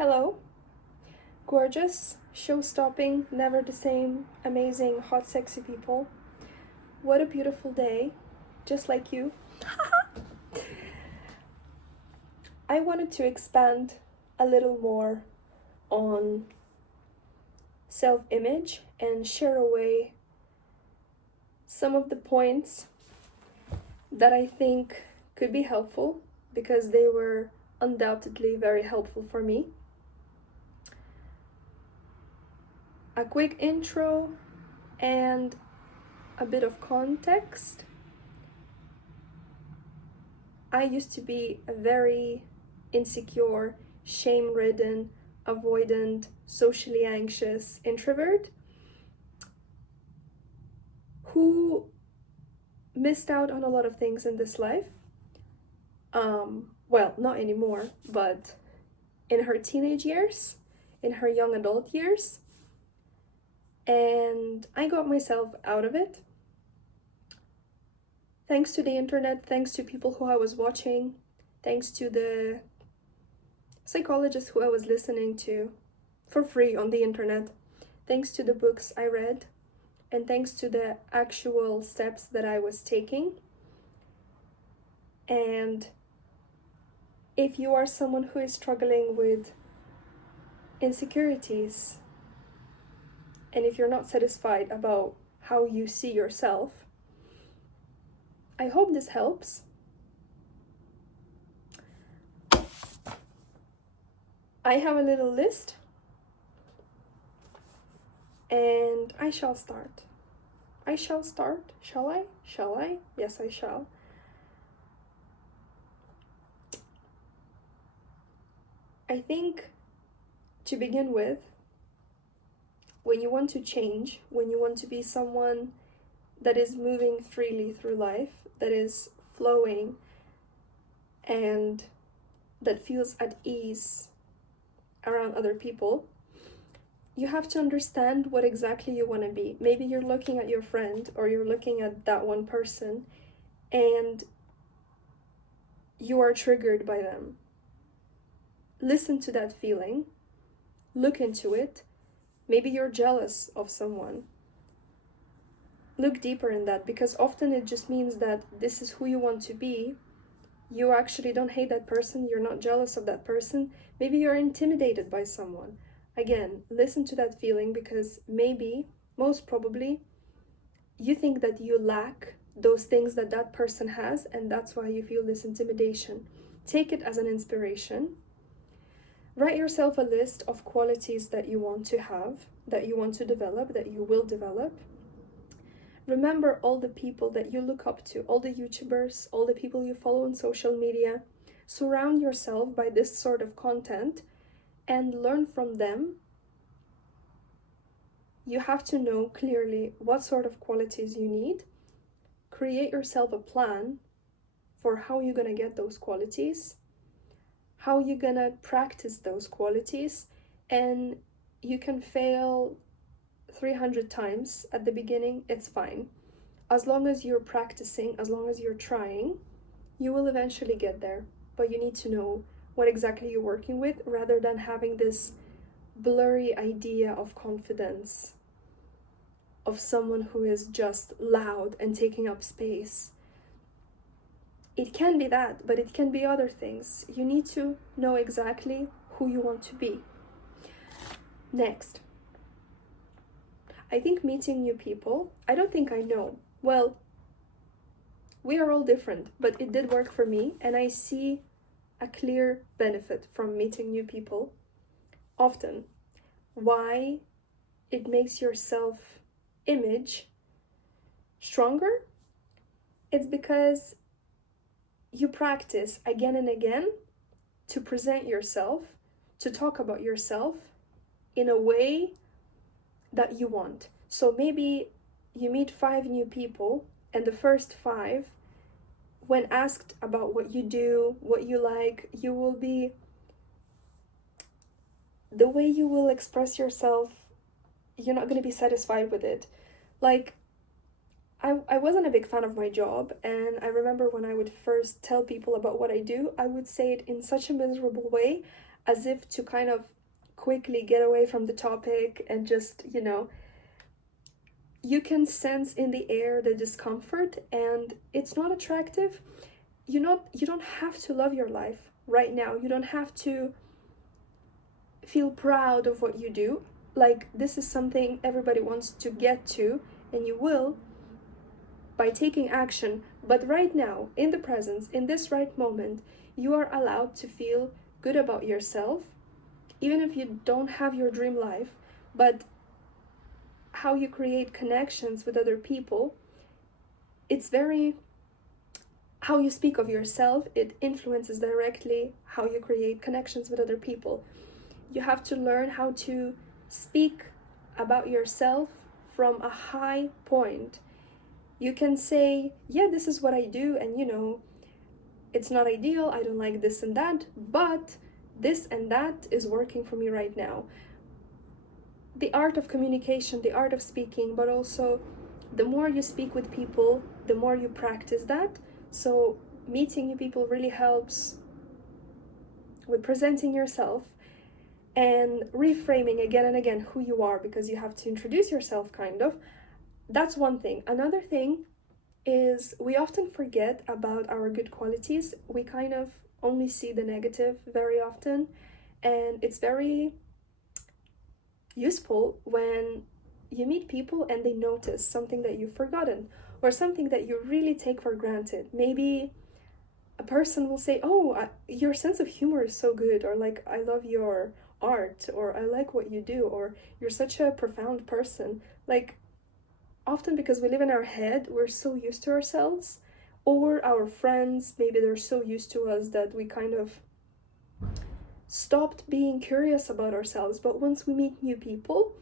Hello, gorgeous, show-stopping, never the same, amazing, hot, sexy people. What a beautiful day, just like you. I wanted to expand a little more on self-image and share away some of the points that I think could be helpful because they were undoubtedly very helpful for me. A quick intro and a bit of context. I used to be a very insecure, shame-ridden, avoidant, socially anxious introvert who missed out on a lot of things in this life. Well, not anymore, but in her teenage years, in her young adult years. And I got myself out of it. Thanks to the internet, thanks to people who I was watching, thanks to the psychologists who I was listening to for free on the internet, thanks to the books I read, and thanks to the actual steps that I was taking. And if you are someone who is struggling with insecurities, and if you're not satisfied about how you see yourself, I hope this helps. I have a little list, and I shall start. I shall start. Shall I? Shall I? Yes, I shall. I think, to begin with, when you want to change, when you want to be someone that is moving freely through life, that is flowing, and that feels at ease around other people, you have to understand what exactly you want to be. Maybe you're looking at your friend or you're looking at that one person and you are triggered by them. Listen to that feeling, look into it. Maybe you're jealous of someone. Look deeper in that, because often it just means that this is who you want to be. You actually don't hate that person, you're not jealous of that person. Maybe you're intimidated by someone. Again, listen to that feeling, because maybe, most probably, you think that you lack those things that that person has, and that's why you feel this intimidation. Take it as an inspiration. Write yourself a list of qualities that you want to have, that you want to develop, that you will develop. Remember all the people that you look up to, all the YouTubers, all the people you follow on social media. Surround yourself by this sort of content and learn from them. You have to know clearly what sort of qualities you need. Create yourself a plan for how you're gonna get those qualities, how you're gonna practice those qualities, and you can fail 300 times at the beginning, it's fine. As long as you're practicing, as long as you're trying, you will eventually get there. But you need to know what exactly you're working with, rather than having this blurry idea of confidence, of someone who is just loud and taking up space. It can be that, but it can be other things. You need to know exactly who you want to be. Next, I think meeting new people, I don't think I know. Well, we are all different, but it did work for me, and I see a clear benefit from meeting new people often. Why it makes your self-image stronger? It's because you practice again and again to present yourself, to talk about yourself in a way that you want. So maybe you meet 5 new people, and the first 5, when asked about what you do, what you like, you will be, the way you will express yourself, you're not going to be satisfied with it. Like, I wasn't a big fan of my job, and I remember when I would first tell people about what I do, I would say it in such a miserable way, as if to kind of quickly get away from the topic and just, you can sense in the air the discomfort, and it's not attractive. You don't have to love your life right now. You don't have to feel proud of what you do. Like, this is something everybody wants to get to, and you will by taking action. But right now, in the presence, in this right moment, you are allowed to feel good about yourself, even if you don't have your dream life. But how you create connections with other people, it's very, how you speak of yourself, it influences directly how you create connections with other people. You have to learn how to speak about yourself from a high point. You can say, yeah, this is what I do, and it's not ideal, I don't like this and that, but this and that is working for me right now. The art of communication, the art of speaking, but also the more you speak with people, the more you practice that. So meeting new people really helps with presenting yourself and reframing again and again who you are, because you have to introduce yourself, kind of. That's one thing. Another thing is we often forget about our good qualities. We kind of only see the negative very often, and it's very useful when you meet people and they notice something that you've forgotten or something that you really take for granted. Maybe a person will say, oh, your sense of humor is so good, or like, I love your art, or I like what you do, or you're such a profound person. Like, often because we live in our head, we're so used to ourselves, or our friends, maybe they're so used to us that we kind of stopped being curious about ourselves. But once we meet new people,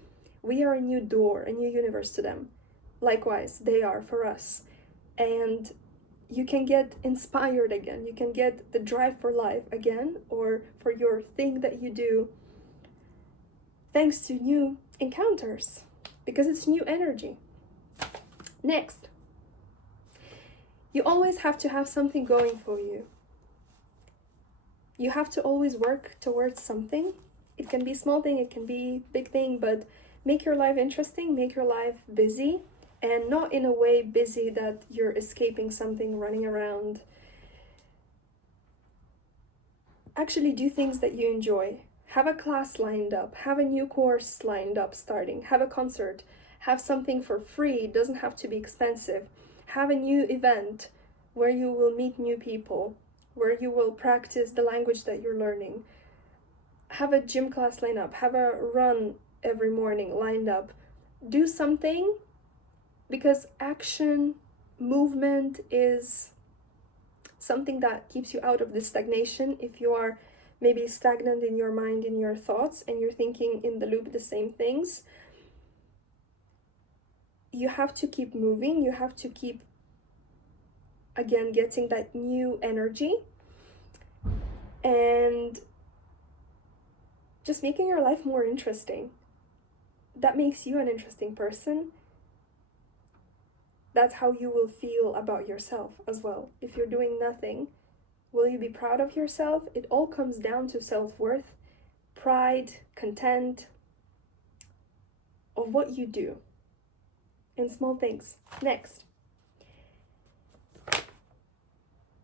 we are a new door, a new universe to them. Likewise, they are for us. And you can get inspired again. You can get the drive for life again, or for your thing that you do, thanks to new encounters, because it's new energy. Next, you always have to have something going for you. You have to always work towards something. It can be small thing, it can be big thing, but make your life interesting, make your life busy, and not in a way busy that you're escaping something, running around. Actually do things that you enjoy. Have a class lined up, have a new course lined up starting, have a concert, have something for free, it doesn't have to be expensive. Have a new event where you will meet new people, where you will practice the language that you're learning. Have a gym class lined up, have a run every morning lined up. Do something, because action, movement is something that keeps you out of this stagnation. If you are maybe stagnant in your mind, in your thoughts, and you're thinking in the loop the same things, you have to keep moving. You have to keep, again, getting that new energy and just making your life more interesting. That makes you an interesting person. That's how you will feel about yourself as well. If you're doing nothing, will you be proud of yourself? It all comes down to self-worth, pride, content of what you do in small things. Next,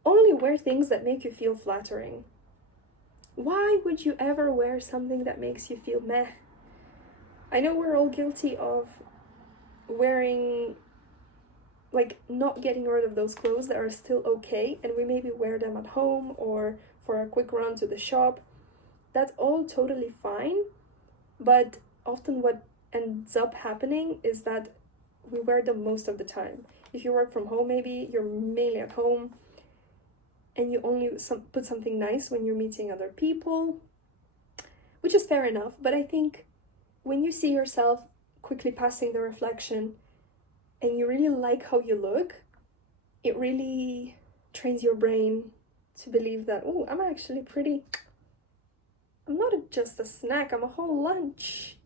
only wear things that make you feel flattering. Why would you ever wear something that makes you feel meh? I know we're all guilty of wearing, like, not getting rid of those clothes that are still okay, and we maybe wear them at home or for a quick run to the shop. That's all totally fine, but often what ends up happening is that we wear them most of the time. If you work from home, maybe you're mainly at home and you only put something nice when you're meeting other people, which is fair enough. But I think when you see yourself quickly passing the reflection and you really like how you look, it really trains your brain to believe that, oh, I'm actually pretty. I'm not just a snack, I'm a whole lunch,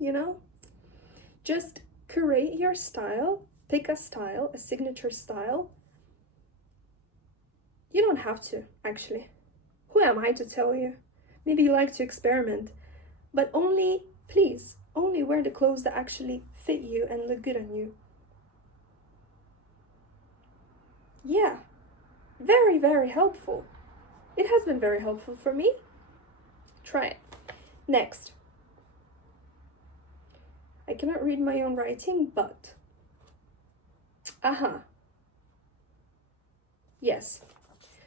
Just curate your style, pick a style, a signature style. You don't have to, actually. Who am I to tell you? Maybe you like to experiment, but only, please, only wear the clothes that actually fit you and look good on you. Yeah, very, very helpful. It has been very helpful for me. Try it. Next. I cannot read my own writing, but... Yes.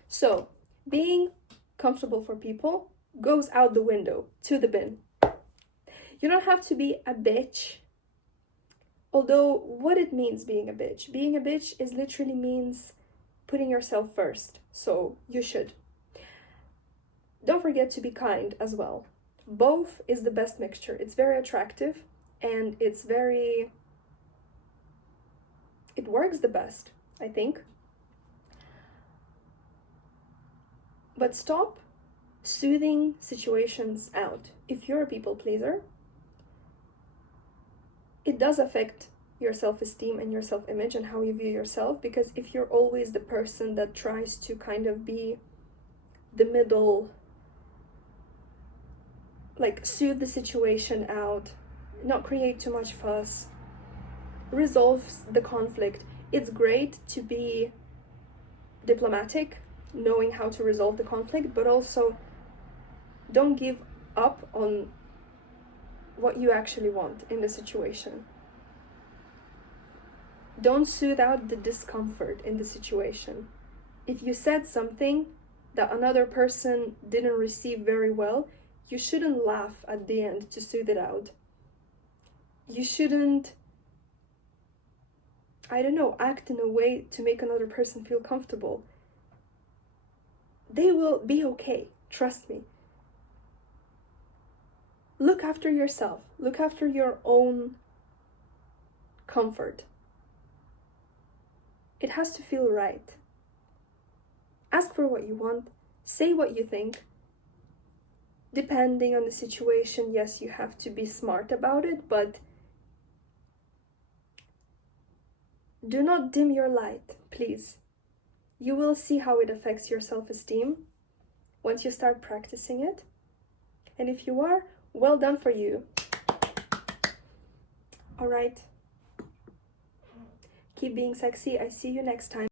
So, being comfortable for people goes out the window, to the bin. You don't have to be a bitch. Although, what it means being a bitch is literally means putting yourself first. So, you should. Don't forget to be kind as well. Both is the best mixture. It's very attractive and it works the best, I think. But stop soothing situations out. If you're a people pleaser, it does affect your self-esteem and your self-image and how you view yourself, because if you're always the person that tries to kind of be the middle, like soothe the situation out, not create too much fuss, resolves the conflict. It's great to be diplomatic, knowing how to resolve the conflict, but also don't give up on what you actually want in the situation. Don't soothe out the discomfort in the situation. If you said something that another person didn't receive very well, you shouldn't laugh at the end to soothe it out. You shouldn't, act in a way to make another person feel comfortable. They will be okay, trust me. Look after yourself. Look after your own comfort. It has to feel right. Ask for what you want. Say what you think. Depending on the situation, yes, you have to be smart about it, but do not dim your light, please. You will see how it affects your self-esteem once you start practicing it. And if you are, well done for you. All right. Keep being sexy. I see you next time.